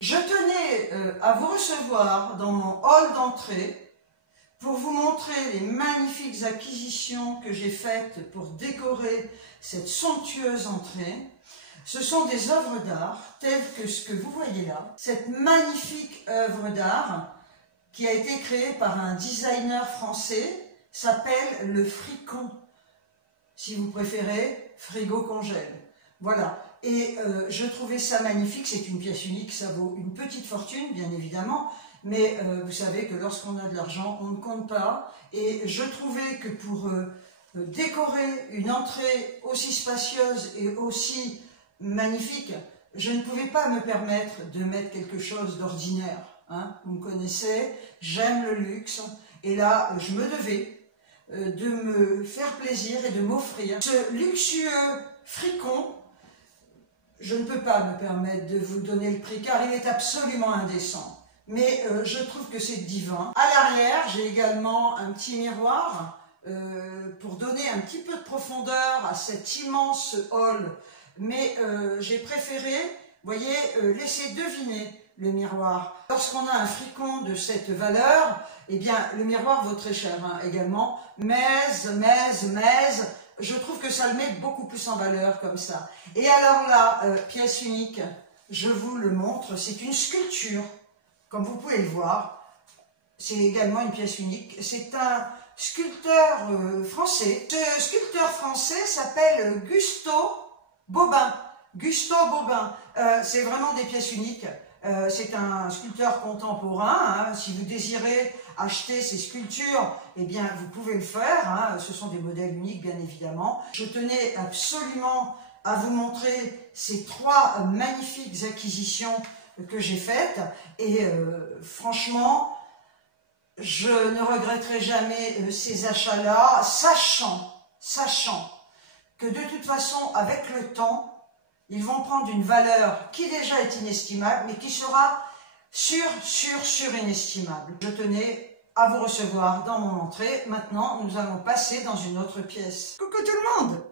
Je tenais à vous recevoir dans mon hall d'entrée pour vous montrer les magnifiques acquisitions que j'ai faites pour décorer cette somptueuse entrée. Ce sont des œuvres d'art telles que ce que vous voyez là. Cette magnifique œuvre d'art qui a été créée par un designer français s'appelle le Fricon. Si vous préférez, frigo congèle. Voilà. Et je trouvais ça magnifique, c'est une pièce unique, ça vaut une petite fortune, bien évidemment, mais vous savez que lorsqu'on a de l'argent, on ne compte pas. Et je trouvais que pour décorer une entrée aussi spacieuse et aussi magnifique, je ne pouvais pas me permettre de mettre quelque chose d'ordinaire. Hein. Vous me connaissez, j'aime le luxe, et là, je me devais de me faire plaisir et de m'offrir ce luxueux fricon. Je ne peux pas me permettre de vous donner le prix car il est absolument indécent. Mais je trouve que c'est divin. À l'arrière, j'ai également un petit miroir pour donner un petit peu de profondeur à cet immense hall. Mais j'ai préféré, vous voyez, laisser deviner le miroir. Lorsqu'on a un fricon de cette valeur, eh bien, le miroir vaut très cher hein, également. Mais, je trouve que ça le met beaucoup plus en valeur comme ça. Et alors là, pièce unique, je vous le montre, c'est une sculpture, comme vous pouvez le voir. C'est également une pièce unique. C'est un sculpteur français. Ce sculpteur français s'appelle Gustav Bobin. Gustav Bobin. C'est vraiment des pièces uniques. C'est un sculpteur contemporain. Hein. Si vous désirez acheter ces sculptures, eh bien, vous pouvez le faire. Hein. Ce sont des modèles uniques, bien évidemment. Je tenais absolument à vous montrer ces trois magnifiques acquisitions que j'ai faites. Et franchement, je ne regretterai jamais ces achats-là, sachant que de toute façon, avec le temps, ils vont prendre une valeur qui déjà est inestimable, mais qui sera surinestimable. Je tenais à vous recevoir dans mon entrée. Maintenant, nous allons passer dans une autre pièce. Coucou tout le monde!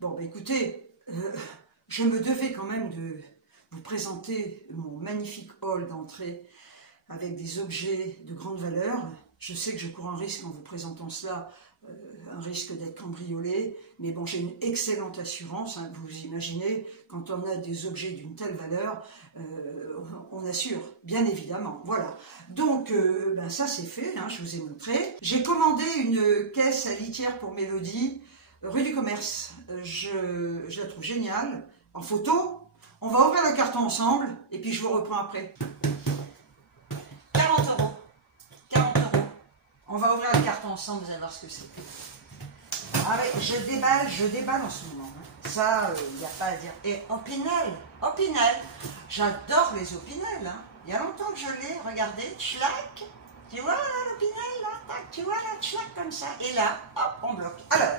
Bon, bah écoutez, je me devais quand même de vous présenter mon magnifique hall d'entrée avec des objets de grande valeur. Je sais que je cours un risque en vous présentant cela, un risque d'être cambriolé, mais bon, j'ai une excellente assurance, hein, vous imaginez, quand on a des objets d'une telle valeur, on assure, bien évidemment, voilà. Donc, ben ça c'est fait, hein, je vous ai montré. J'ai commandé une caisse à litière pour Mélodie, rue du Commerce, je la trouve géniale, en photo. On va ouvrir la carton ensemble, et puis je vous reprends après. 40 €. 40 €. On va ouvrir la carton ensemble, vous allez voir ce que c'est. Ah oui, je déballe en ce moment. Hein. Ça, il n'y a pas à dire. Et Opinel, j'adore les Opinel. Hein. Il y a longtemps que je l'ai, regardez, tchlac. Tu vois là, l'Opinel, là, tac, tu vois là, tchlac, comme ça. Et là, hop, on bloque. Alors,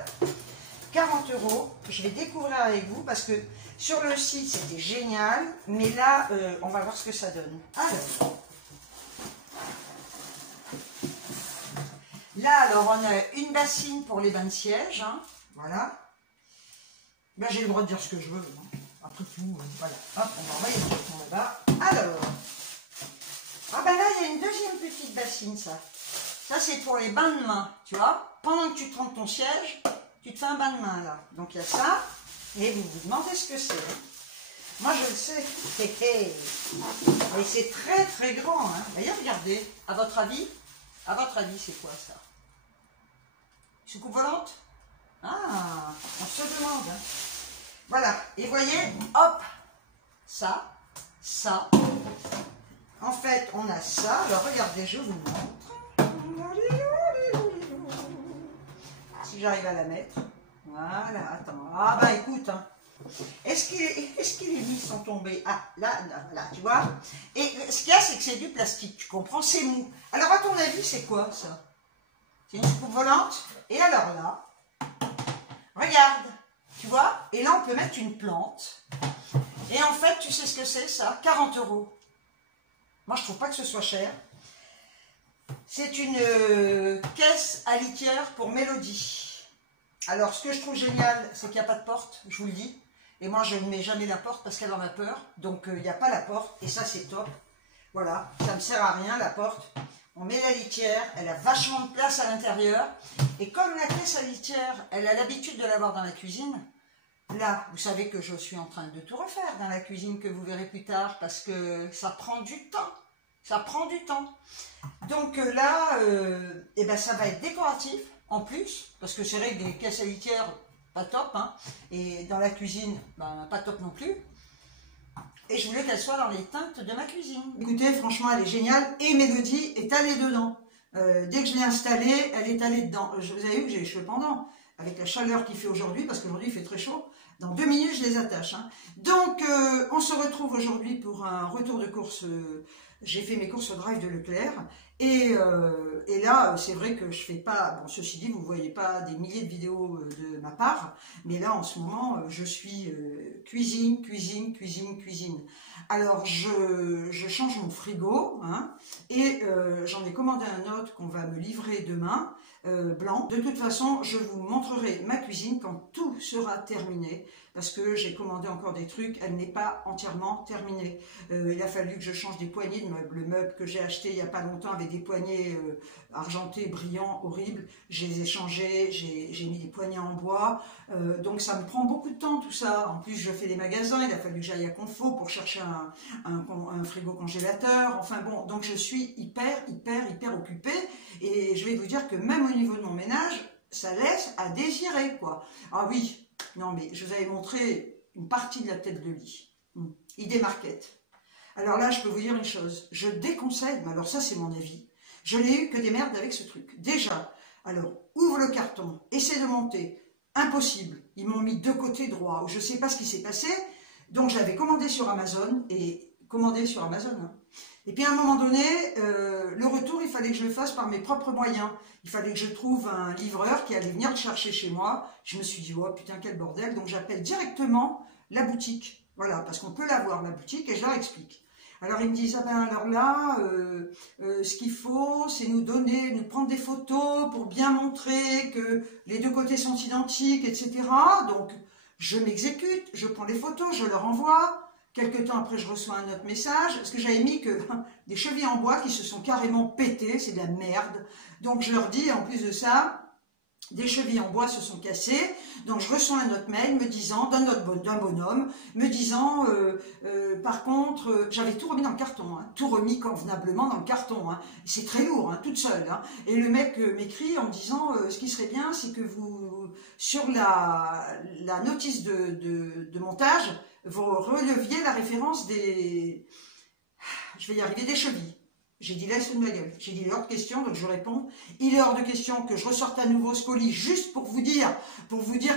40 €, je vais découvrir avec vous parce que sur le site, c'était génial. Mais là, on va voir ce que ça donne. Alors. Là, alors, on a une bassine pour les bains de siège, hein, voilà. Là, j'ai le droit de dire ce que je veux. Hein. Après tout, voilà. Hop, on va envoyer le truc là-bas. Alors, ah ben là, il y a une deuxième petite bassine, ça. Ça, c'est pour les bains de main, tu vois. Pendant que tu trempes ton siège, tu te fais un bain de main, là. Donc, il y a ça, et vous vous demandez ce que c'est. Hein. Moi, je le sais. Et c'est très, très grand. Hein. D'ailleurs, regardez, à votre avis, c'est quoi, ça? Soucoupe volante? Ah, on se demande. Hein. Voilà, et voyez, hop, ça. En fait, on a ça. Alors, regardez, je vous montre. Si j'arrive à la mettre. Voilà, attends. Ah, bah écoute, hein. Est-ce que les vis sont tombées? Ah, là, tu vois. Et ce qu'il y a, c'est que c'est du plastique, tu comprends, c'est mou. Alors, à ton avis, c'est quoi, ça? C'est une soucoupe volante? Et alors là, regarde, tu vois, et là, on peut mettre une plante. Et en fait, tu sais ce que c'est, ça? 40 €. Moi, je trouve pas que ce soit cher. C'est une caisse à litière pour Mélodie. Alors, ce que je trouve génial, c'est qu'il n'y a pas de porte, je vous le dis. Et moi, je ne mets jamais la porte parce qu'elle en a peur. Donc, il n'y a pas la porte. Et ça, c'est top. Voilà, ça ne me sert à rien, la porte. On met la litière. Elle a vachement de place à l'intérieur. Et comme la caisse à litière, elle a l'habitude de l'avoir dans la cuisine, là, vous savez que je suis en train de tout refaire dans la cuisine, que vous verrez plus tard, parce que ça prend du temps. Ça prend du temps. Donc là, eh ben, ça va être décoratif, en plus, parce que c'est vrai que des caisses à litière, pas top, hein, et dans la cuisine, ben, pas top non plus. Et je voulais qu'elle soit dans les teintes de ma cuisine. Écoutez, franchement, elle est géniale, et Mélodie est allée dedans. Dès que je l'ai installée, elle est allée dedans. Vous avez vu que j'ai les cheveux pendants, avec la chaleur qu'il fait aujourd'hui, parce qu'aujourd'hui il fait très chaud. Dans 2 minutes, je les attache. Hein. Donc, on se retrouve aujourd'hui pour un retour de course. J'ai fait mes courses au drive de Leclerc. Et là, c'est vrai que je fais pas... Bon, ceci dit, vous ne voyez pas des milliers de vidéos de ma part. Mais là, en ce moment, je suis cuisine. Alors, je change mon frigo. Hein, et j'en ai commandé un autre qu'on va me livrer demain. Blanc. De toute façon, je vous montrerai ma cuisine quand tout sera terminé, parce que j'ai commandé encore des trucs, elle n'est pas entièrement terminée. Il a fallu que je change des poignées de meubles. Le meuble que j'ai acheté il n'y a pas longtemps avec des poignées argentés, brillants, horribles, je les ai changés, j'ai mis des poignées en bois, donc ça me prend beaucoup de temps tout ça. En plus, je fais des magasins, il a fallu que j'aille à Confo pour chercher un frigo congélateur, enfin bon, donc je suis hyper occupée, et je vais vous dire que même au niveau de mon ménage, ça laisse à désirer, quoi. Ah oui, non mais je vous avais montré une partie de la tête de lit. Idée Market. Alors là, je peux vous dire une chose, je déconseille, mais alors ça c'est mon avis, je n'ai eu que des merdes avec ce truc. Déjà, alors, ouvre le carton, essaie de monter, impossible. Ils m'ont mis de côté droit, ou je ne sais pas ce qui s'est passé, donc j'avais commandé sur Amazon, hein. Et puis à un moment donné, le retour, il fallait que je le fasse par mes propres moyens. Il fallait que je trouve un livreur qui allait venir le chercher chez moi. Je me suis dit, oh putain, quel bordel. Donc j'appelle directement la boutique. Voilà, parce qu'on peut l'avoir, la boutique, et je leur explique. Alors ils me disent, ah ben alors là, ce qu'il faut, c'est nous prendre des photos pour bien montrer que les deux côtés sont identiques, etc. Donc je m'exécute, je prends les photos, je leur envoie. Quelque temps après, je reçois un autre message, parce que j'avais mis que des chevilles en bois qui se sont carrément pétées, c'est de la merde. Donc je leur dis, en plus de ça, des chevilles en bois se sont cassées. Donc je reçois un autre mail me disant, d'un bonhomme, me disant, par contre, j'avais tout remis dans le carton, hein, tout remis convenablement dans le carton. Hein. C'est très lourd, hein, toute seule. Hein. Et le mec m'écrit en me disant, ce qui serait bien, c'est que vous, sur la notice de montage, vous releviez la référence des... Je vais y arriver, des chevilles. J'ai dit, laisse de ma gueule. J'ai dit, il est hors de question, donc je réponds. Il est hors de question que je ressorte à nouveau ce colis juste pour vous dire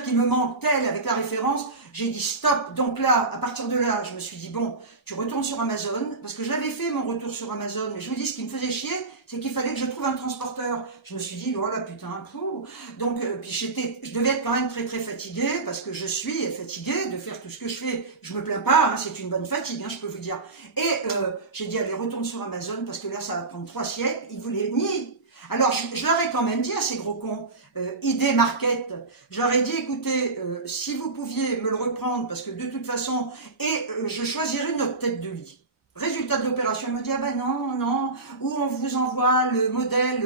qu'il me manque tel avec la référence. J'ai dit stop. Donc là, à partir de là, je me suis dit, bon, tu retournes sur Amazon. Parce que j'avais fait mon retour sur Amazon, mais je vous dis, ce qui me faisait chier, c'est qu'il fallait que je trouve un transporteur. Je me suis dit, voilà, putain, fou. Donc, puis je devais être quand même très fatiguée, parce que je suis fatiguée de faire tout ce que je fais. Je me plains pas, hein, c'est une bonne fatigue, hein, je peux vous dire. Et j'ai dit, allez, retourne sur Amazon, parce que là, ça va prendre 3 siècles. Ils voulaient ni... Alors, je leur ai quand même dit à ces gros cons, Idée Market, je leur ai dit, écoutez, si vous pouviez me le reprendre, parce que de toute façon, je choisirais notre tête de lit. Résultat de l'opération, il me dit, ah ben non, ou on vous envoie le modèle,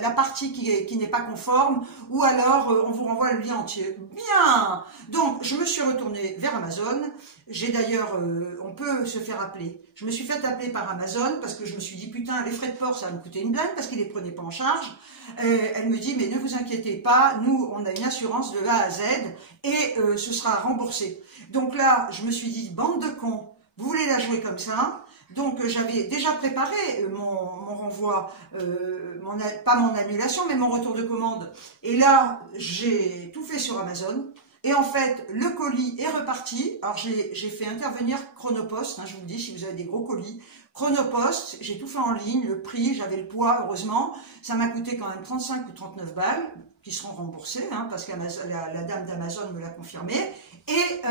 la partie qui n'est pas conforme, ou alors on vous renvoie le lit entier. Bien. Donc, je me suis retournée vers Amazon. J'ai d'ailleurs, on peut se faire appeler. Je me suis fait appeler par Amazon parce que je me suis dit, putain, les frais de port, ça va me coûter une blinde parce qu'ils ne les prenaient pas en charge. Elle me dit, mais ne vous inquiétez pas, nous, on a une assurance de A à Z et ce sera remboursé. Donc là, je me suis dit, bande de cons, vous voulez la jouer comme ça? Donc j'avais déjà préparé mon renvoi, pas mon annulation, mais mon retour de commande. Et là, j'ai tout fait sur Amazon. Et en fait, le colis est reparti. Alors, j'ai fait intervenir Chronopost, hein, je vous le dis, si vous avez des gros colis. Chronopost, j'ai tout fait en ligne, le prix, j'avais le poids, heureusement. Ça m'a coûté quand même 35 ou 39 balles, qui seront remboursées, hein, parce que la dame d'Amazon me l'a confirmé. Et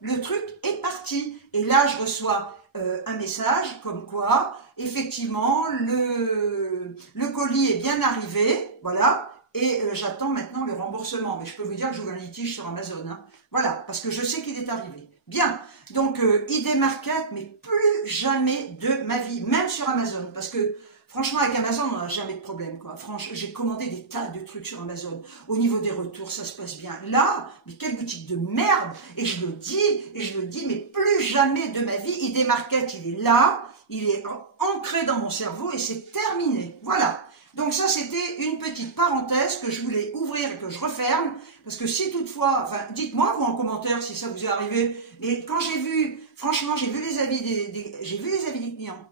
le truc est parti. Et là, je reçois un message comme quoi, effectivement, le colis est bien arrivé, voilà. et j'attends maintenant le remboursement. Mais je peux vous dire que j'ouvre un litige sur Amazon. Hein. Voilà, parce que je sais qu'il est arrivé. Bien, donc ID Market, mais plus jamais de ma vie, même sur Amazon, parce que franchement, avec Amazon, on n'a jamais de problème, quoi. Franchement, j'ai commandé des tas de trucs sur Amazon. Au niveau des retours, ça se passe bien. Là, mais quelle boutique de merde! Et je le dis, mais plus jamais de ma vie, ID Market, il est là, il est ancré dans mon cerveau et c'est terminé. Voilà. Donc ça, c'était une petite parenthèse que je voulais ouvrir et que je referme. Parce que si toutefois, enfin, dites-moi vous en commentaire si ça vous est arrivé. Et quand j'ai vu, franchement, j'ai vu les avis des clients.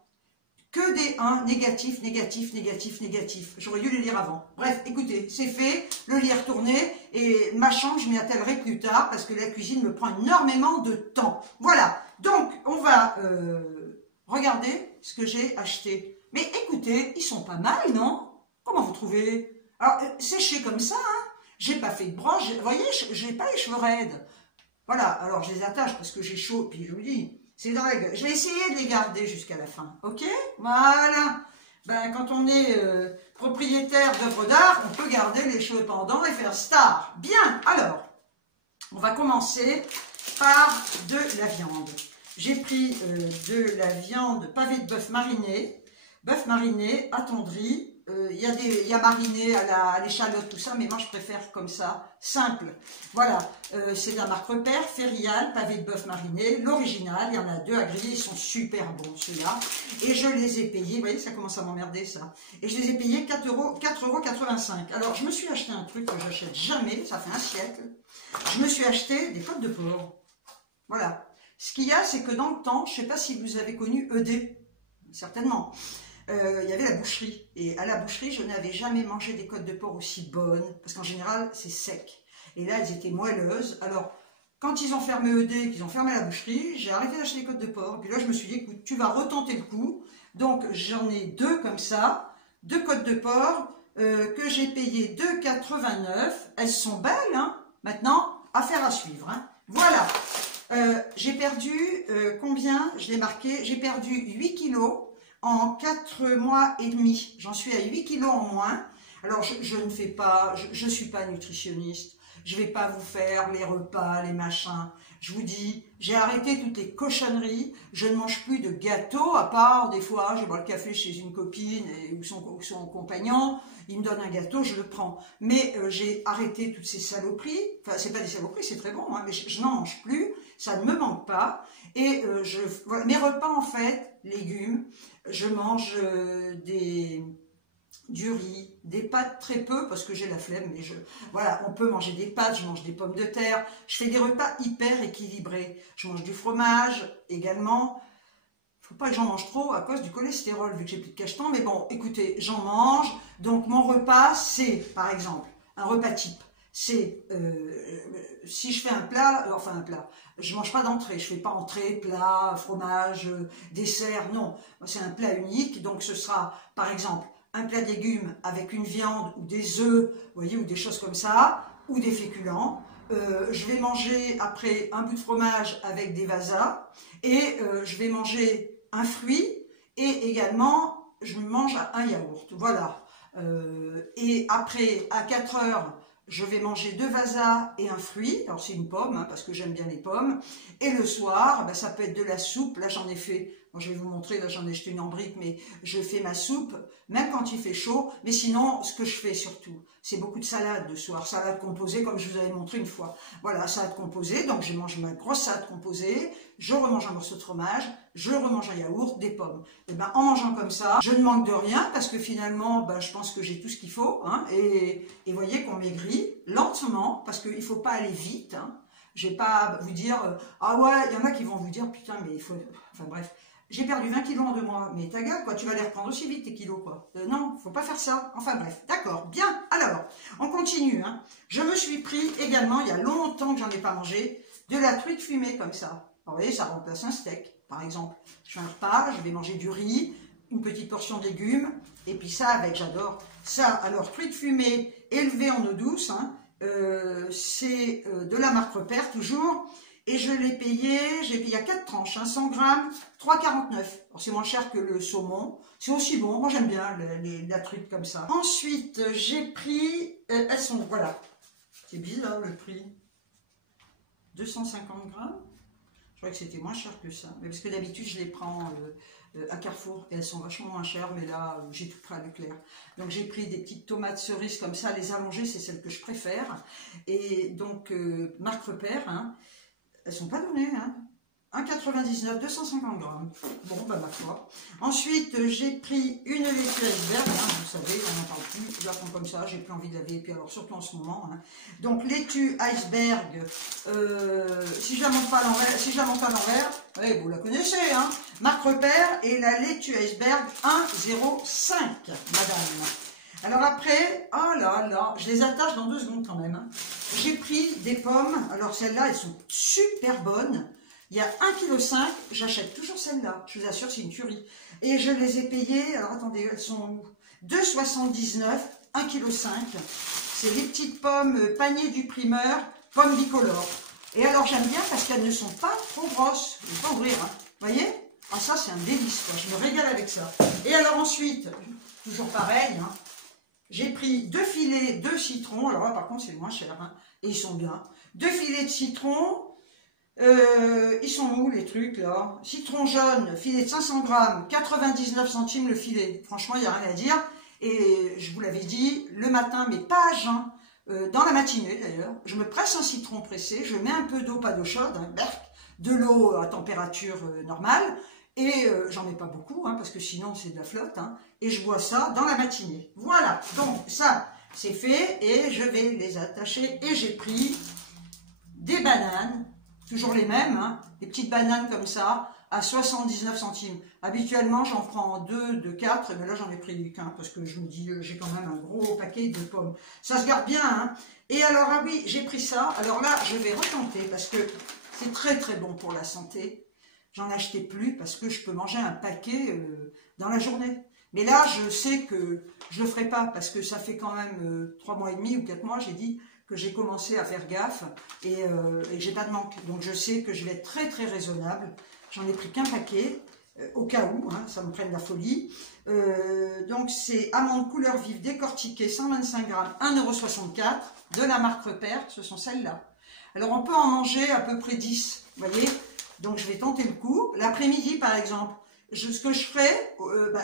Que des 1, négatif, négatif, négatif, négatif. J'aurais dû les lire avant. Bref, écoutez, c'est fait, le lit est retourné, et ma chambre, je m'y attellerai plus tard, parce que la cuisine me prend énormément de temps. Voilà, donc on va regarder ce que j'ai acheté. Mais écoutez, ils sont pas mal, non? Comment vous trouvez? Alors, séchés comme ça, hein, j'ai pas fait de broche, vous voyez, j'ai pas les cheveux raides. Voilà, alors je les attache parce que j'ai chaud, puis je vous dis... C'est dans la gueule. Je vais essayer de les garder jusqu'à la fin. Ok? Voilà. Ben, quand on est propriétaire d'œuvres d'art, on peut garder les cheveux pendants et faire star. Bien. Alors, on va commencer par de la viande. J'ai pris de la viande pavé de bœuf mariné, attendri. Il y a mariné à l'échalote, tout ça, mais moi je préfère comme ça, simple. Voilà, c'est de la marque Repère, Ferial, pavé de bœuf mariné, l'original, il y en a 2 à griller, ils sont super bons ceux-là. Et je les ai payés, vous voyez, ça commence à m'emmerder ça. Et je les ai payés 4,85 €. Alors je me suis acheté un truc que j'achète jamais, ça fait un siècle. Je me suis acheté des côtes de porc. Voilà. Ce qu'il y a, c'est que dans le temps, je ne sais pas si vous avez connu ED, certainement. Il y avait la boucherie, et à la boucherie je n'avais jamais mangé des côtes de porc aussi bonnes, parce qu'en général c'est sec, et là elles étaient moelleuses. Alors quand ils ont fermé ED, qu'ils ont fermé la boucherie, j'ai arrêté d'acheter des côtes de porc, et puis là je me suis dit, écoute, tu vas retenter le coup. Donc j'en ai 2 comme ça, 2 côtes de porc que j'ai payées 2,89 €. Elles sont belles, hein. Maintenant, affaire à suivre, hein. Voilà. J'ai perdu combien? Je l'ai marqué, j'ai perdu 8 kilos en 4 mois et demi. J'en suis à 8 kilos en moins. Alors, je ne fais pas, je suis pas nutritionniste. Je vais pas vous faire les repas, les machins. Je vous dis, j'ai arrêté toutes les cochonneries. Je ne mange plus de gâteaux, à part des fois, je bois le café chez une copine ou son compagnon. Il me donne un gâteau, je le prends. Mais j'ai arrêté toutes ces saloperies. Enfin, c'est pas des saloperies, c'est très bon, hein, mais je n'en mange plus. Ça ne me manque pas. Et voilà, mes repas, en fait, légumes, je mange du riz, des pâtes très peu parce que j'ai la flemme, mais voilà, on peut manger des pâtes, je mange des pommes de terre, je fais des repas hyper équilibrés. Je mange du fromage également. Faut pas que j'en mange trop à cause du cholestérol, vu que j'ai plus de cacheton, mais bon, écoutez, j'en mange. Donc mon repas, c'est, par exemple, un repas type. C'est, si je fais un plat, je mange pas d'entrée, je fais pas entrée, plat, fromage, dessert, non. C'est un plat unique, donc ce sera, par exemple, un plat de légumes avec une viande ou des œufs, vous voyez, ou des choses comme ça, ou des féculents. Je vais manger après un bout de fromage avec des vasas, et je vais manger un fruit, et également, je mange un yaourt, voilà. Et après, à 4 heures, je vais manger 2 vasas et un fruit. Alors c'est une pomme, hein, parce que j'aime bien les pommes. Et le soir, ben, ça peut être de la soupe. Là j'en ai fait, bon, je vais vous montrer, là j'en ai jeté une en brique, mais je fais ma soupe, même quand il fait chaud. Mais sinon, ce que je fais surtout, c'est beaucoup de salade le soir. Salade composée, comme je vous avais montré une fois. Voilà, salade composée, donc je mange ma grosse salade composée, je remange un morceau de fromage, je remange un yaourt, des pommes. Et ben en mangeant comme ça, je ne manque de rien, parce que finalement, ben, je pense que j'ai tout ce qu'il faut, hein, et voyez qu'on maigrit lentement, parce qu'il ne faut pas aller vite, hein. Je vais pas vous dire, ah ouais, il y en a qui vont vous dire, putain, mais il faut, enfin bref, j'ai perdu 20 kilos en 2 mois, mais ta gueule, quoi, tu vas les reprendre aussi vite, tes kilos, quoi. Non, faut pas faire ça, enfin bref, d'accord, bien, alors, on continue, hein. Je me suis pris également, il y a longtemps que j'en ai pas mangé, de la truite fumée, comme ça. Alors, vous voyez, ça remplace un steak, par exemple. Je fais un repas, je vais manger du riz, une petite portion de légumes, et puis ça avec, j'adore ça. Alors, truite fumée élevée en eau douce, hein, c'est de la marque Repère, toujours. Et je l'ai payé, j'ai payé à 4 tranches, hein, 100 grammes, 3,49. C'est moins cher que le saumon. C'est aussi bon, moi j'aime bien la truite comme ça. Ensuite, j'ai pris, elles sont, voilà. C'est bizarre le prix. 250 grammes. Je crois que c'était moins cher que ça. Mais parce que d'habitude, je les prends à Carrefour et elles sont vachement moins chères. Mais là, j'ai tout pris à Leclerc. Donc, j'ai pris des petites tomates cerises comme ça. Les allongées, c'est celles que je préfère. Et donc, marque Repère, hein, elles sont pas données. Hein. 1,99, 250 grammes. Bon, bah ma foi. Ensuite, j'ai pris une laitue iceberg. Hein, vous savez, on n'en parle plus. Je la prends comme ça, j'ai plus envie de laver. Et puis alors, surtout en ce moment. Hein. Donc, laitue iceberg. Si je la monte pas à l'envers, ouais, vous la connaissez. Hein. Marque Repère et la laitue iceberg 1,05, madame. Alors après, oh là là, je les attache dans 2 secondes quand même. Hein. J'ai pris des pommes. Alors, celles-là, elles sont super bonnes. Il y a 1,5 kg, j'achète toujours celle-là, je vous assure, c'est une tuerie. Et je les ai payées, alors attendez, elles sont où? 2,79 €, 1,5 kg. C'est les petites pommes panier du primeur, pommes bicolores. Et alors j'aime bien parce qu'elles ne sont pas trop grosses. Je ne vais pas ouvrir, hein. Vous voyez? Ah ça c'est un délice, quoi. Je me régale avec ça. Et alors ensuite, toujours pareil, hein, j'ai pris 2 filets de citron. Alors là par contre c'est moins cher, hein, et ils sont bien. 2 filets de citron. Ils sont où les trucs là? Citron jaune, filet de 500 grammes, 99 centimes le filet. Franchement, il n'y a rien à dire. Et je vous l'avais dit, le matin, mais pas à jeun, dans la matinée d'ailleurs, je me presse un citron pressé, je mets un peu d'eau, pas d'eau chaude, hein, de l'eau à température normale, et j'en mets pas beaucoup, hein, parce que sinon c'est de la flotte, hein, et je bois ça dans la matinée. Voilà, donc ça c'est fait, et je vais les attacher, et j'ai pris des bananes. Toujours les mêmes, hein, des petites bananes comme ça, à 79 centimes. Habituellement, j'en prends 2 de 4, mais là, j'en ai pris qu'un, parce que je me dis, j'ai quand même un gros paquet de pommes. Ça se garde bien, hein. Et alors, ah oui, j'ai pris ça. Alors là, je vais retenter, parce que c'est très très bon pour la santé. J'en achetais plus, parce que je peux manger un paquet dans la journée. Mais là, je sais que je le ferai pas, parce que ça fait quand même 3 mois et demi ou 4 mois, j'ai dit, que j'ai commencé à faire gaffe et que j'ai pas de manque. Donc je sais que je vais être très très raisonnable. J'en ai pris qu'un paquet, au cas où, hein, ça me prenne la folie. Donc c'est amandes couleur vive décortiquées, 125 grammes, 1,64 € de la marque Repère, ce sont celles-là. Alors on peut en manger à peu près 10, vous voyez. Donc je vais tenter le coup. L'après-midi par exemple, ce que je ferai,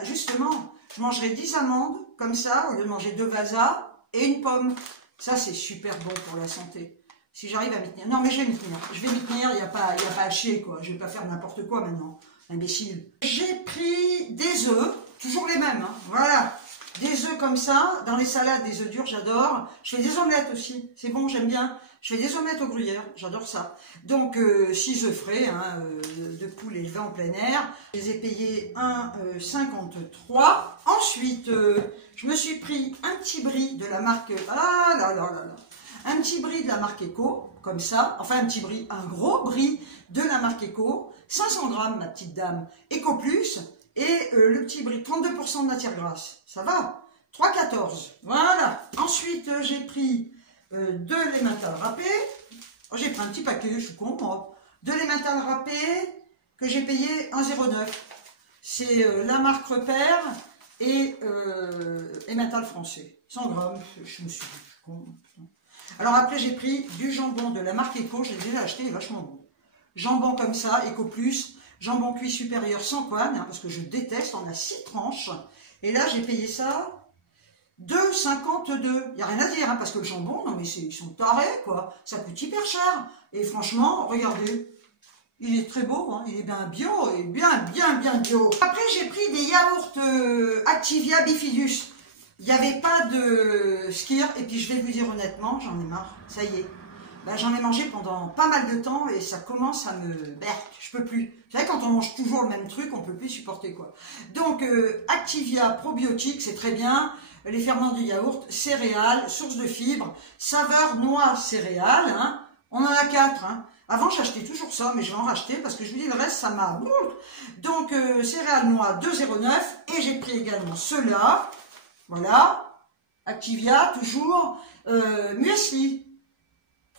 justement, je mangerai 10 amandes, comme ça, au lieu de manger 2 vasas et une pomme. Ça, c'est super bon pour la santé. Si j'arrive à m'y tenir. Non, mais je vais m'y tenir. Je vais m'y tenir, il n'y a pas à chier, quoi. Je ne vais pas faire n'importe quoi maintenant. Imbécile. J'ai pris des œufs, toujours les mêmes, hein. Voilà. Des œufs comme ça, dans les salades, des œufs durs, j'adore. Je fais des omelettes aussi, c'est bon, j'aime bien. Je fais des omelettes au gruyère, j'adore ça. Donc, 6 œufs frais, hein, de poule élevés en plein air. Je les ai payés 1,53 €. Ensuite, je me suis pris un petit brie de la marque... Ah là là là là. Un petit brie de la marque Eco, comme ça. Enfin, un petit brie, un gros brie de la marque Eco. 500 grammes, ma petite dame. Eco Plus. Et le petit brie, 32% de matière grasse. Ça va? 3,14. Voilà. Ensuite, j'ai pris 2 Emmental râpés. Oh, j'ai pris un petit paquet, je suis con, moi. 2 Emmental râpés que j'ai payé 1,09. C'est la marque Repère et Emmental français. 100 grammes. Je me suis dit, je suis con. Alors après, j'ai pris du jambon de la marque Eco. Je l'ai déjà acheté, il est vachement bon. Jambon comme ça, Eco Plus. Jambon cuit supérieur sans couenne, hein, parce que je déteste, on a 6 tranches. Et là, j'ai payé ça 2,52. Il n'y a rien à dire, hein, parce que le jambon, non mais ils sont tarés, quoi. Ça coûte hyper cher. Et franchement, regardez, il est très beau, hein, il est bien bio, et bien bio. Après, j'ai pris des yaourts Activia Bifidus. Il n'y avait pas de skyr, et puis je vais vous dire honnêtement, j'en ai marre, ça y est. Ben, j'en ai mangé pendant pas mal de temps et ça commence à me... je peux plus. Vous savez, quand on mange toujours le même truc, on peut plus supporter, quoi. Donc, Activia probiotique, c'est très bien. Les ferments du yaourt, céréales, source de fibres, saveur noix céréales, hein. On en a 4, hein. Avant, j'achetais toujours ça, mais je vais en racheter parce que je vous dis, le reste, ça m'a... Donc, céréales noix 2,09 € et j'ai pris également ceux-là. Voilà. Activia, toujours. Muesli.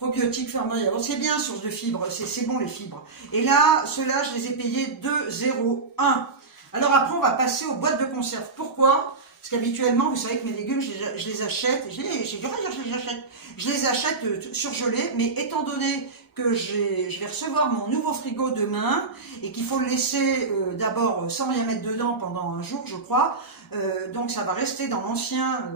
Probiotiques, fermoyant. C'est bien, source de fibres, c'est bon les fibres. Et là, ceux-là, je les ai payés 2,01. Alors après, on va passer aux boîtes de conserve. Pourquoi? Parce qu'habituellement, vous savez que mes légumes, je les achète, je les achète surgelés, mais étant donné que je vais recevoir mon nouveau frigo demain et qu'il faut le laisser d'abord sans rien mettre dedans pendant un jour, je crois, donc ça va rester dans l'ancien...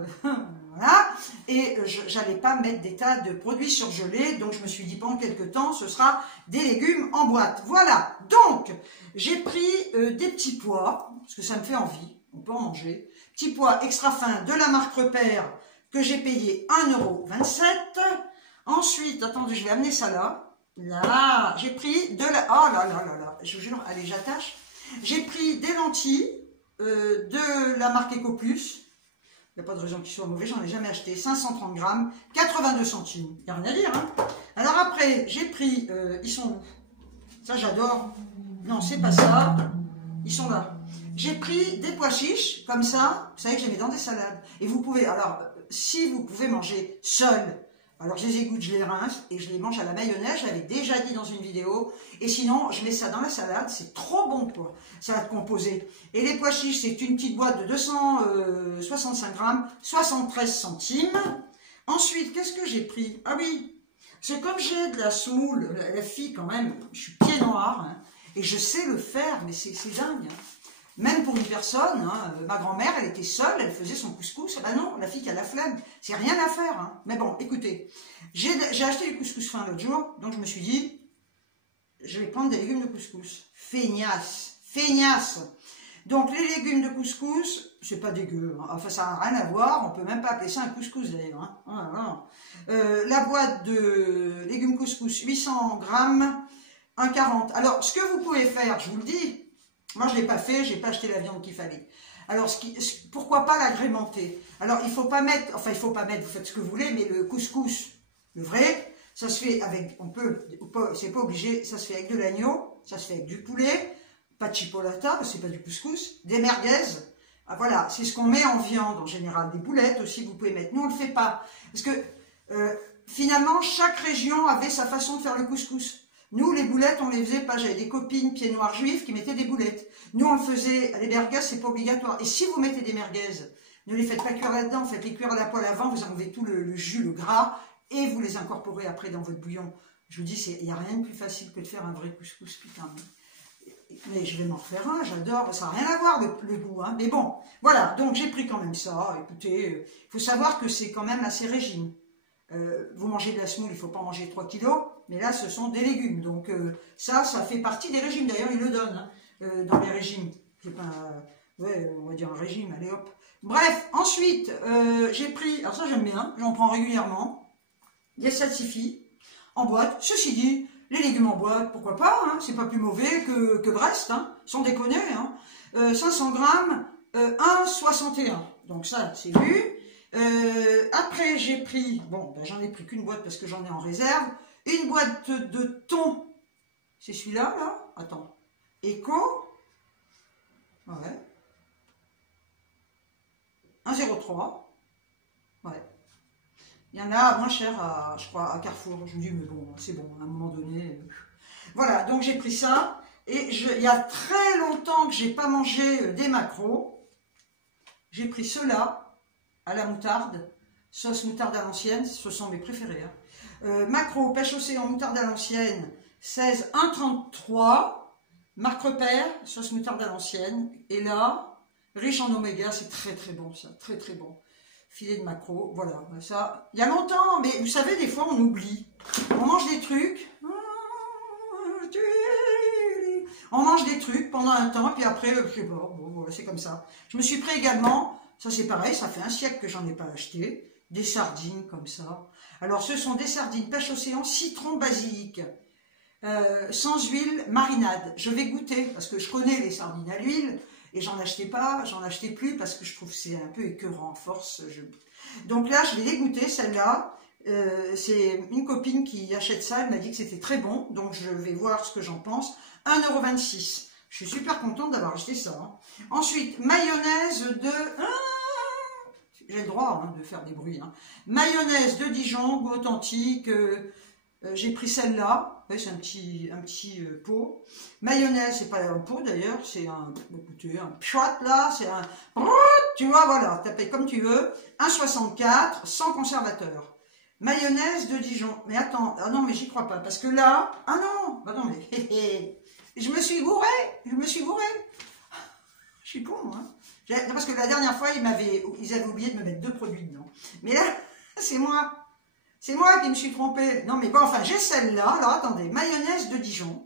Voilà, et j'allais pas mettre des tas de produits surgelés, donc je me suis dit pendant quelques temps, ce sera des légumes en boîte. Voilà, donc j'ai pris des petits pois, parce que ça me fait envie, on peut en manger. Petits pois extra fins de la marque Repère, que j'ai payé 1,27 €. Ensuite, attendez, je vais amener ça là. Là, j'ai pris de la... Oh là là là là, je vous jure, allez, j'attache. J'ai pris des lentilles de la marque EcoPlus. Il n'y a pas de raison qu'ils soient mauvais, j'en ai jamais acheté. 530 grammes, 82 centimes. Il n'y a rien à dire, hein. Alors après, j'ai pris... ils sont où? Ça, j'adore. Non, c'est pas ça. Ils sont là. J'ai pris des pois chiches, comme ça. Vous savez que je les mets dans des salades. Et vous pouvez... Alors, si vous pouvez manger seul, alors je les égoutte, je les rince et je les mange à la mayonnaise. Je l'avais déjà dit dans une vidéo. Et sinon, je mets ça dans la salade. C'est trop bon, quoi. Salade composée. Et les pois chiches, c'est une petite boîte de 265 grammes, 73 centimes. Ensuite, qu'est-ce que j'ai pris? Ah oui, c'est comme j'ai de la semoule, la fille quand même, je suis pied noir, hein, et je sais le faire, mais c'est dingue. Hein. Même pour une personne, hein, ma grand-mère, elle était seule, elle faisait son couscous. Ah non, la fille qui a la flemme, c'est rien à faire. Hein. Mais bon, écoutez, j'ai acheté du couscous fin l'autre jour, donc je me suis dit, je vais prendre des légumes de couscous. Feignasse, feignasse. Donc les légumes de couscous, c'est pas dégueu. Hein. Enfin, ça n'a rien à voir, on peut même pas appeler ça un couscous d'ailleurs. Hein. Voilà. La boîte de légumes couscous, 800 grammes, 1,40. Alors, ce que vous pouvez faire, je vous le dis, moi, je ne l'ai pas fait, je n'ai pas acheté la viande qu'il fallait. Alors, pourquoi pas l'agrémenter? Alors, il ne faut pas mettre, enfin, il ne faut pas mettre, vous faites ce que vous voulez, mais le couscous, le vrai, ça se fait avec, on peut, c'est pas obligé, ça se fait avec de l'agneau, ça se fait avec du poulet, pas de chipolata, c'est pas du couscous, des merguez. Ah, voilà, c'est ce qu'on met en viande en général, des boulettes aussi, vous pouvez mettre. Nous, on ne le fait pas. Parce que, finalement, chaque région avait sa façon de faire le couscous. Nous, les boulettes, on les faisait pas. J'avais des copines pieds noirs juifs qui mettaient des boulettes. Nous, on le faisait. Les merguez, c'est pas obligatoire. Et si vous mettez des merguez, ne les faites pas cuire là-dedans. Faites-les cuire à la poêle avant. Vous enlevez tout le jus, le gras, et vous les incorporez après dans votre bouillon. Je vous dis, il n'y a rien de plus facile que de faire un vrai couscous, putain. Mais je vais m'en refaire un. J'adore. Ça n'a rien à voir le goût. Hein. Mais bon, voilà. Donc, j'ai pris quand même ça. Écoutez, il faut savoir que c'est quand même assez régime. Vous mangez de la semoule, il ne faut pas manger 3 kilos, mais là ce sont des légumes, donc ça fait partie des régimes, d'ailleurs ils le donnent hein, dans les régimes, c'est pas, ouais, on va dire un régime, allez hop. Bref, ensuite j'ai pris, alors ça j'aime bien, j'en prends régulièrement, des salsifis en boîte, ceci dit, les légumes en boîte, pourquoi pas, hein, c'est pas plus mauvais que Brest, hein, sans déconner, hein. 500 grammes, 1,61, donc ça c'est vu. Après j'ai pris, bon ben, j'en ai pris qu'une boîte parce que j'en ai en réserve, une boîte de thon, c'est celui-là là, attends, Eco, ouais, 1,03, ouais, il y en a moins cher à, je crois, à Carrefour, je me dis mais bon, c'est bon, à un moment donné, voilà, donc j'ai pris ça, et il y a très longtemps que j'ai pas mangé des maquereaux, j'ai pris ceux-là, à la moutarde, sauce moutarde à l'ancienne, ce sont mes préférés. Hein. Maquereau, pêche océan, moutarde à l'ancienne, 16, 1,33. Marque Repère, sauce moutarde à l'ancienne. Et là, riche en oméga, c'est très très bon ça, très très bon. Filet de maquereau, voilà, ça, il y a longtemps, mais vous savez, des fois on oublie. On mange des trucs, on mange des trucs pendant un temps, puis après, je sais pas, bon, voilà, c'est comme ça. Je me suis pris également... Ça c'est pareil, ça fait un siècle que j'en ai pas acheté. Des sardines comme ça. Alors ce sont des sardines pêche océan, citron, basilic. Sans huile, marinade. Je vais goûter parce que je connais les sardines à l'huile et j'en achetais pas, j'en achetais plus parce que je trouve que c'est un peu écœurant à force. Donc là je vais les goûter, celle-là. C'est une copine qui achète ça, elle m'a dit que c'était très bon. Donc je vais voir ce que j'en pense. 1,26 €. Je suis super contente d'avoir acheté ça. Hein. Ensuite, mayonnaise de... j'ai le droit hein, de faire des bruits. Hein. Mayonnaise de Dijon, goût authentique. J'ai pris celle-là, ouais, c'est un petit pot. Mayonnaise, c'est pas un pot d'ailleurs, c'est un piouat là, c'est un... Tu vois, voilà, t'appelles comme tu veux. 1,64, sans conservateur. Mayonnaise de Dijon. Mais attends, ah non, mais j'y crois pas, parce que là... Ah non, bah non, mais... je me suis gouré. Je suis con, hein. Parce que la dernière fois, ils avaient oublié de me mettre 2 produits dedans. Mais là, c'est moi. C'est moi qui me suis trompée. Non, mais bon, enfin, j'ai celle-là. Alors, attendez, mayonnaise de Dijon,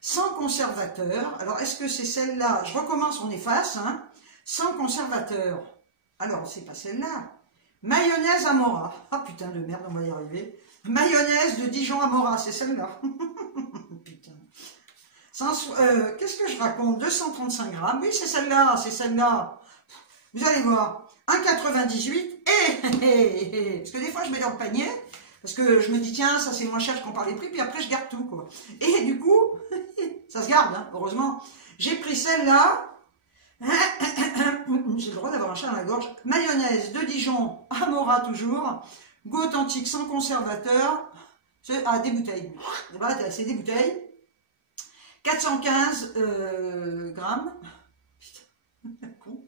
sans conservateur. Alors, est-ce que c'est celle-là? Je recommence, on efface, hein. Sans conservateur. Alors, c'est pas celle-là. Mayonnaise Amora. Ah, putain de merde, on va y arriver. Mayonnaise de Dijon Amora, c'est celle-là. Putain. Qu'est-ce que je raconte? 235 grammes. Oui, c'est celle-là, c'est celle-là. Vous allez voir. 1,98. Parce que des fois, je mets dans le panier. Parce que je me dis, tiens, ça c'est moins cher, je compare les prix. Puis après, je garde tout, quoi. Et du coup, ça se garde, hein, heureusement. J'ai pris celle-là. J'ai le droit d'avoir un chat dans la gorge. Mayonnaise de Dijon, Amora toujours. Goût authentique sans conservateur. Ah, des bouteilles. Voilà, c'est des bouteilles. 415 grammes. Putain, con.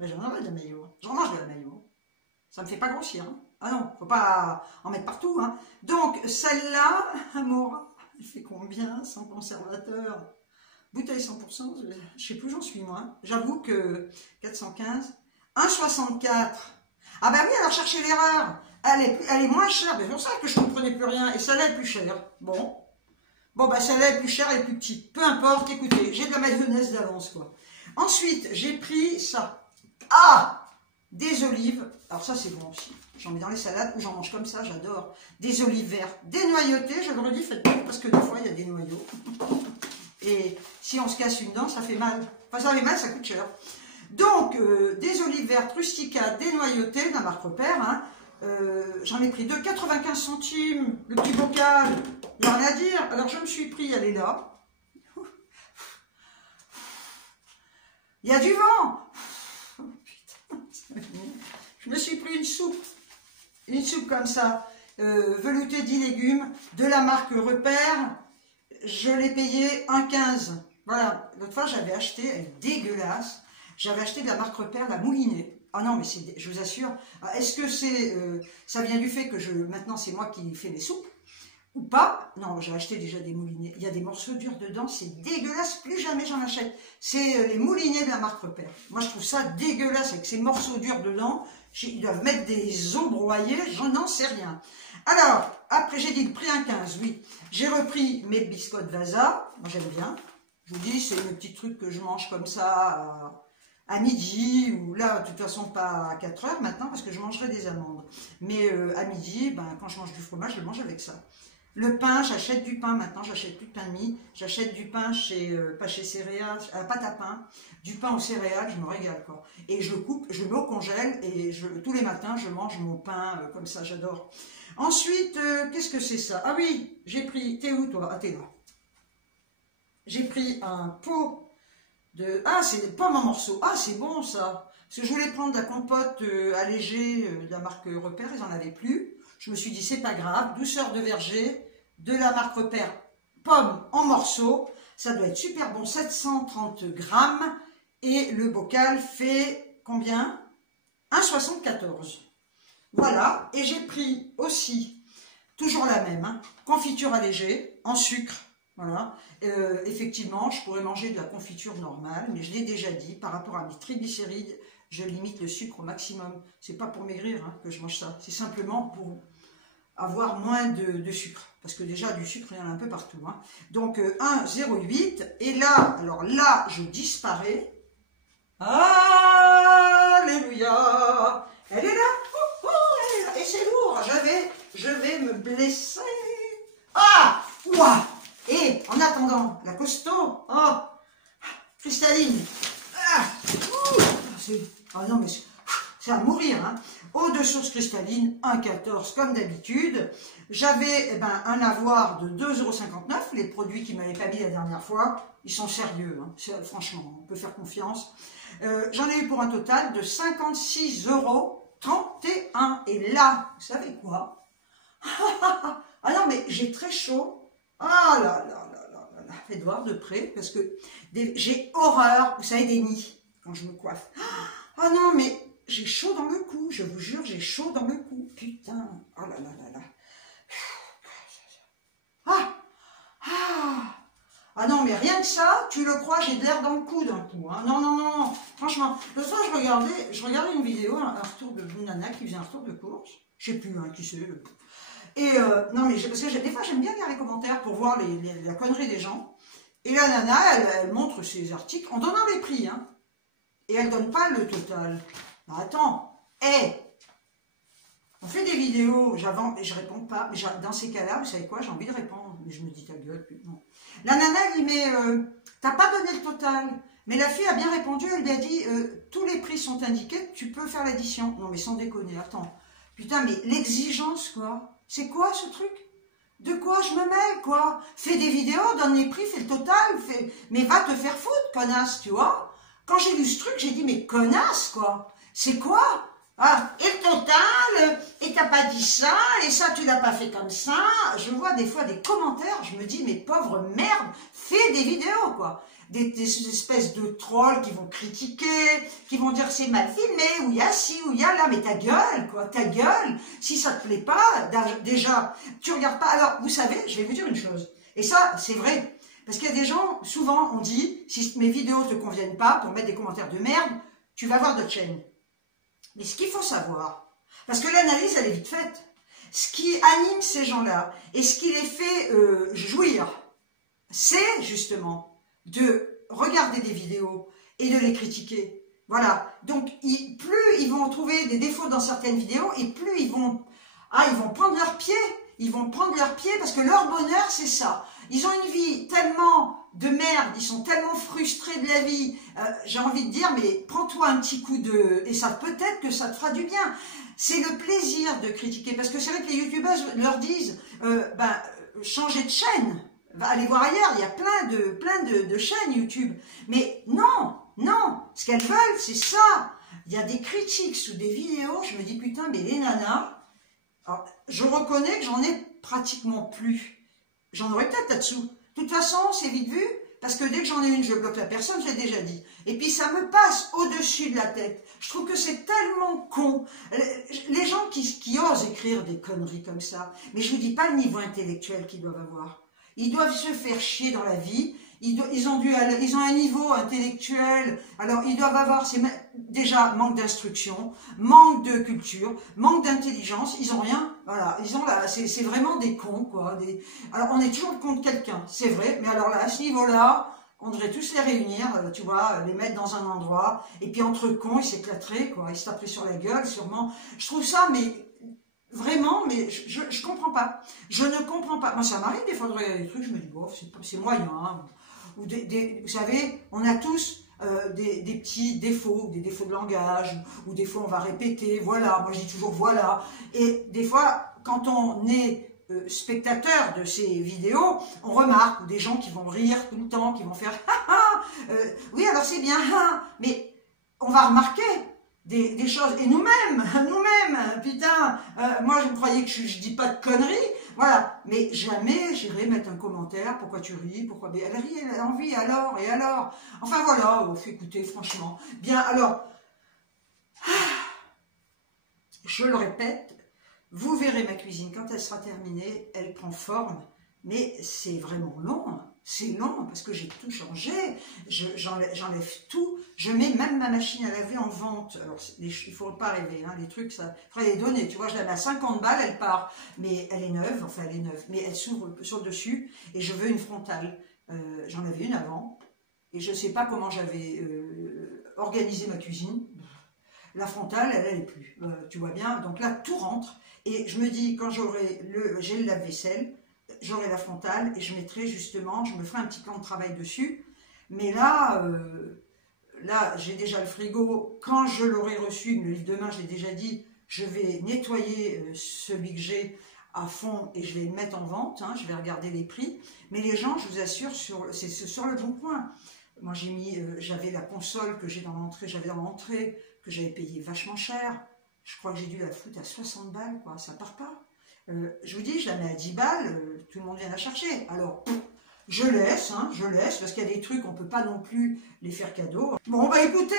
J'en mange de la mayo. J'en mange de la mayo. Ça me fait pas grossir. Hein. Ah non, faut pas en mettre partout. Hein. Donc, celle-là, Amora, elle fait combien sans conservateur? Bouteille 100%, je sais plus où j'en suis moi. J'avoue que 415, 1,64. Ah bah oui, alors cherchez l'erreur. Elle est moins chère, c'est pour ça que je ne comprenais plus rien. Et celle-là est plus chère. Bon, bah celle-là est plus chère et plus petite. Peu importe, écoutez, j'ai de la mayonnaise d'avance quoi. Ensuite, j'ai pris ça. Ah, des olives. Alors ça c'est bon aussi. J'en mets dans les salades ou j'en mange comme ça, j'adore. Des olives vertes dénoyautées, je le redis, faites pas parce que des fois il y a des noyaux. Et si on se casse une dent, ça fait mal. Enfin, ça fait mal, ça coûte cher. Donc, des olives vertes rustica dénoyautées, de la marque Repère. Hein. J'en ai pris 2, 95 centimes, le petit bocal. Il n'y a rien à dire. Alors, je me suis pris, elle est là. Il y a du vent. Putain, je me suis pris une soupe comme ça, veloutée 10 légumes, de la marque Repère. Je l'ai payé 1,15. Voilà, l'autre fois j'avais acheté, elle est dégueulasse, j'avais acheté de la marque Repère, la moulinée. Ah non, mais je vous assure, est-ce que ça vient du fait que maintenant c'est moi qui fais les soupes ou pas? Non, j'ai acheté déjà des moulinets. Il y a des morceaux durs dedans, c'est dégueulasse, plus jamais j'en achète. C'est les moulinets de la marque Repère. Moi je trouve ça dégueulasse avec ces morceaux durs dedans. Ils doivent mettre des os broyés, j'en n'en sais rien. Alors, après j'ai dit le prix 1,15, oui. J'ai repris mes biscottes Vasa, moi j'aime bien. Je vous dis, c'est le petit truc que je mange comme ça à midi, ou là, de toute façon pas à 4 heures maintenant, parce que je mangerai des amandes. Mais à midi, ben, quand je mange du fromage, je le mange avec ça. Le pain, j'achète du pain maintenant, j'achète plus de pain de mie, j'achète du pain pas chez Céréales, pâte à pain, du pain aux céréales, je me régale quoi. Et je le coupe, je le mets au congèle et tous les matins je mange mon pain comme ça, j'adore. Ensuite, qu'est-ce que c'est ça? Ah oui, j'ai pris, t'es où toi? Ah t'es là. J'ai pris un pot de, ah c'est des pommes en morceaux, ah c'est bon ça. Parce que je voulais prendre de la compote allégée de la marque Repère, ils n'en avaient plus. Je me suis dit, c'est pas grave, douceur de verger, de la marque Repère, pommes en morceaux, ça doit être super bon, 730 grammes, et le bocal fait combien? 1,74. Voilà, et j'ai pris aussi, toujours la même, hein, confiture allégée, en sucre, voilà. Effectivement, je pourrais manger de la confiture normale, mais je l'ai déjà dit, par rapport à mes triglycérides, je limite le sucre au maximum. C'est pas pour maigrir hein, que je mange ça, c'est simplement pour avoir moins de sucre. Parce que déjà, du sucre, il y en a un peu partout. Hein. Donc, 1,08. Et là, alors là, je disparais. Alléluia. Elle est là. Oh, elle est là. Et c'est lourd. Je vais me blesser. Ah, ouah. Et en attendant, la costaud. Oh, cristalline. Ah, ah non, mais c'est à mourir. Hein. Eau de source cristalline, 1,14 comme d'habitude. J'avais un avoir de 2,59 €. Les produits qui ne m'avaient pas mis la dernière fois, ils sont sérieux. Hein. Franchement, on peut faire confiance. J'en ai eu pour un total de 56,31 €. Et là, vous savez quoi? Ah non, mais j'ai très chaud. Ah là là là là là là. Edouard de près, parce que j'ai horreur, vous savez, des nids, quand je me coiffe. Ah non, mais j'ai chaud dans le cou, je vous jure, j'ai chaud dans le cou. Putain, oh là là là là. Ah, ah, ah non, mais rien que ça, tu le crois, j'ai de l'air dans le cou d'un coup. Hein. Non, non, non, non, franchement. L'autre fois, je regardais une vidéo, un retour d'une nana qui faisait un retour de course. Je sais plus, hein, qui c'est. Et non, mais parce que des fois, j'aime bien lire les commentaires pour voir la connerie des gens. Et la nana, elle montre ses articles en donnant les prix. Hein. Et elle donne pas le total. Bah, attends, on fait des vidéos, j'avance et je réponds pas. Mais dans ces cas-là, vous savez quoi, j'ai envie de répondre. Mais je me dis ta gueule, non. La nana, elle dit, mais t'as pas donné le total. Mais la fille a bien répondu, elle lui a dit, tous les prix sont indiqués, tu peux faire l'addition. Non mais sans déconner, attends. Putain, mais l'exigence, quoi. C'est quoi ce truc? De quoi je me mêle, quoi? Fais des vidéos, donne les prix, fais le total, mais va te faire foutre, connasse, tu vois? Quand j'ai lu ce truc, j'ai dit, mais connasse, quoi. C'est quoi? Ah, et le total, et t'as pas dit ça, et ça tu l'as pas fait comme ça. Je vois des fois des commentaires, je me dis, mais pauvre merde, fais des vidéos, quoi. Des espèces de trolls qui vont critiquer, qui vont dire c'est mal filmé, ou il y a ci, ou il y a là, mais ta gueule, quoi, ta gueule. Si ça te plaît pas, déjà, tu regardes pas. Alors, vous savez, je vais vous dire une chose, et ça, c'est vrai, parce qu'il y a des gens, souvent, on dit, si mes vidéos te conviennent pas, pour mettre des commentaires de merde, tu vas voir d'autres chaînes. Mais ce qu'il faut savoir, parce que l'analyse, elle est vite faite, ce qui anime ces gens-là, et ce qui les fait jouir, c'est justement de regarder des vidéos et de les critiquer. Voilà. Donc, plus ils vont trouver des défauts dans certaines vidéos, et plus ils vont prendre leur pied. Ils vont prendre leur pied parce que leur bonheur, c'est ça. Ils ont une vie tellement de merde, ils sont tellement frustrés de la vie. J'ai envie de dire, mais prends-toi un petit coup de... Et ça, peut-être que ça te fera du bien. C'est le plaisir de critiquer. Parce que c'est vrai que les youtubeuses leur disent, changez de chaîne. Allez voir ailleurs, il y a plein de chaînes YouTube. Mais non, non, ce qu'elles veulent, c'est ça. Il y a des critiques sous des vidéos, je me dis, putain, mais les nanas... Alors, je reconnais que j'en ai pratiquement plus. J'en aurais peut-être là-dessous. De toute façon, c'est vite vu, parce que dès que j'en ai une, je bloque la personne, je l'ai déjà dit. Et puis ça me passe au-dessus de la tête. Je trouve que c'est tellement con. Les gens qui osent écrire des conneries comme ça, mais je vous dis pas le niveau intellectuel qu'ils doivent avoir. Ils doivent se faire chier dans la vie. Ils ont un niveau intellectuel. Alors, ils doivent avoir déjà manque d'instruction, manque de culture, manque d'intelligence. Ils ont rien. Voilà. Ils ont là, c'est vraiment des cons, quoi. Alors, on est toujours contre quelqu'un, c'est vrai. Mais alors là, à ce niveau-là, on devrait tous les réunir, tu vois, les mettre dans un endroit. Et puis, entre cons, ils s'éclateraient, quoi. Ils se taperaient sur la gueule, sûrement. Je trouve ça, mais... Vraiment, mais je comprends pas. Je ne comprends pas. Moi, ça m'arrive des fois de regarder des trucs, je me dis, bon, c'est moyen. Hein. Ou vous savez, on a tous des petits défauts, des défauts de langage, ou des fois on va répéter, voilà, moi je dis toujours voilà. Et des fois, quand on est spectateur de ces vidéos, on remarque des gens qui vont rire tout le temps, qui vont faire oui, alors c'est bien, mais on va remarquer des choses, et nous-mêmes, putain, moi je me croyais que je dis pas de conneries, voilà, mais jamais j'irai mettre un commentaire, pourquoi tu ris, pourquoi, mais elle rit, elle a envie, alors, et alors, enfin voilà, écoutez, franchement, bien, alors, je le répète, vous verrez ma cuisine, quand elle sera terminée, elle prend forme, mais c'est vraiment long, hein. C'est long parce que j'ai tout changé, j'enlève tout, je mets même ma machine à laver en vente. Alors, il ne faut pas rêver, hein, les trucs, ça ferait les données. Tu vois, je la mets à 50 balles, elle part, mais elle est neuve, enfin elle est neuve, mais elle s'ouvre sur le dessus et je veux une frontale. J'en avais une avant et je ne sais pas comment j'avais organisé ma cuisine. La frontale, elle n'est plus, tu vois bien. Donc là, tout rentre et je me dis, quand j'ai le lave-vaisselle, j'aurai la frontale et je mettrai justement, je me ferai un petit plan de travail dessus. Mais là, j'ai déjà le frigo. Quand je l'aurai reçu, le livre de main, j'ai déjà dit, je vais nettoyer celui que j'ai à fond et je vais le mettre en vente. Hein, je vais regarder les prix. Mais les gens, je vous assure, c'est sur le bon point. Moi, j'avais la console que j'avais dans l'entrée, que j'avais payé vachement cher. Je crois que j'ai dû la foutre à 60 balles, quoi. Ça part pas. Je vous dis, je la mets à 10 balles, tout le monde vient la chercher. Alors, je laisse, parce qu'il y a des trucs, on ne peut pas non plus les faire cadeau. Bon, bah écoutez,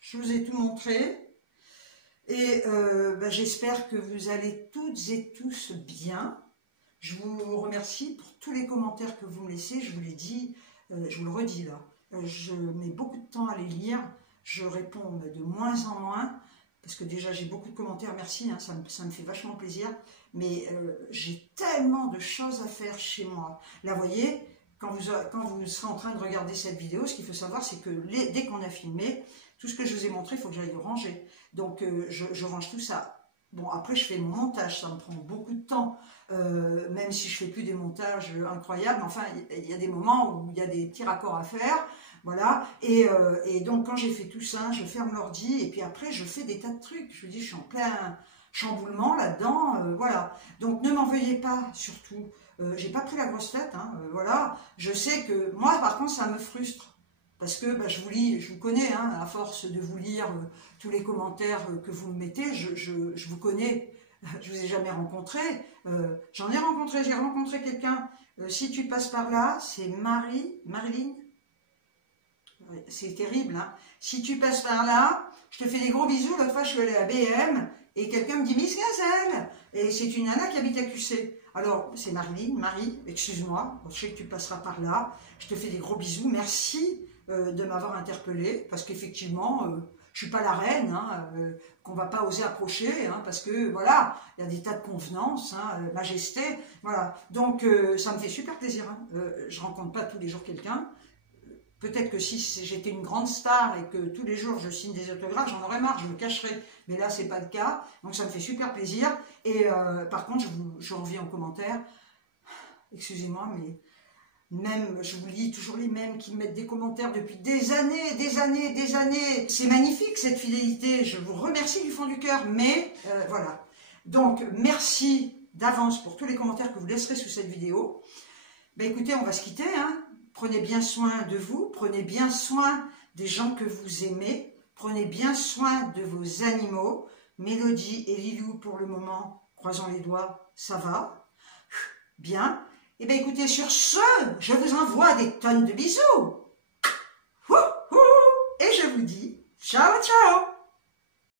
je vous ai tout montré. Et bah, j'espère que vous allez toutes et tous bien. Je vous remercie pour tous les commentaires que vous me laissez. Je vous l'ai dit, je vous le redis là. Je mets beaucoup de temps à les lire. Je réponds de moins en moins. Parce que déjà j'ai beaucoup de commentaires, merci, hein, ça me fait vachement plaisir. Mais j'ai tellement de choses à faire chez moi. Là, vous voyez, quand vous serez en train de regarder cette vidéo, ce qu'il faut savoir, c'est que dès qu'on a filmé, tout ce que je vous ai montré, il faut que j'aille le ranger. Donc je range tout ça. Bon, après je fais mon montage, ça me prend beaucoup de temps. Même si je fais plus des montages incroyables, enfin il y a des moments où il y a des petits raccords à faire. Voilà, et donc quand j'ai fait tout ça, je ferme l'ordi et puis après je fais des tas de trucs. Je vous dis, je suis en plein chamboulement là-dedans, voilà. Donc ne m'en veuillez pas, surtout. J'ai pas pris la grosse tête, hein, voilà. Je sais que moi, par contre, ça me frustre. Parce que bah, je vous connais, hein, à force de vous lire tous les commentaires que vous me mettez, je vous connais. Je vous ai jamais rencontré. J'en ai rencontré, j'ai rencontré quelqu'un. Si tu passes par là, c'est Marilyn. C'est terrible, hein. Si tu passes par là, je te fais des gros bisous. L'autre fois, je suis allée à BM et quelqu'un me dit Miss Gazelle. Et c'est une nana qui habite à QC. Alors, c'est Marie, excuse-moi. Je sais que tu passeras par là. Je te fais des gros bisous. Merci de m'avoir interpellée. Parce qu'effectivement, je suis pas la reine, hein, qu'on va pas oser approcher. Hein, parce que, voilà, il y a des tas de convenances, hein, majesté. Voilà. Donc, ça me fait super plaisir. Hein. Je rencontre pas tous les jours quelqu'un. Peut-être que si j'étais une grande star et que tous les jours je signe des autographes, j'en aurais marre, je me cacherais. Mais là, c'est pas le cas. Donc ça me fait super plaisir. Et par contre, je reviens en commentaire. Excusez-moi, mais même, je vous lis toujours les mêmes qui mettent des commentaires depuis des années, des années, des années. C'est magnifique cette fidélité. Je vous remercie du fond du cœur. Mais voilà. Donc, merci d'avance pour tous les commentaires que vous laisserez sous cette vidéo. Ben écoutez, on va se quitter, hein. Prenez bien soin de vous, prenez bien soin des gens que vous aimez, prenez bien soin de vos animaux. Mélodie et Lilou, pour le moment, croisons les doigts, ça va. Bien. Et bien écoutez, sur ce, je vous envoie des tonnes de bisous. Et je vous dis, ciao, ciao.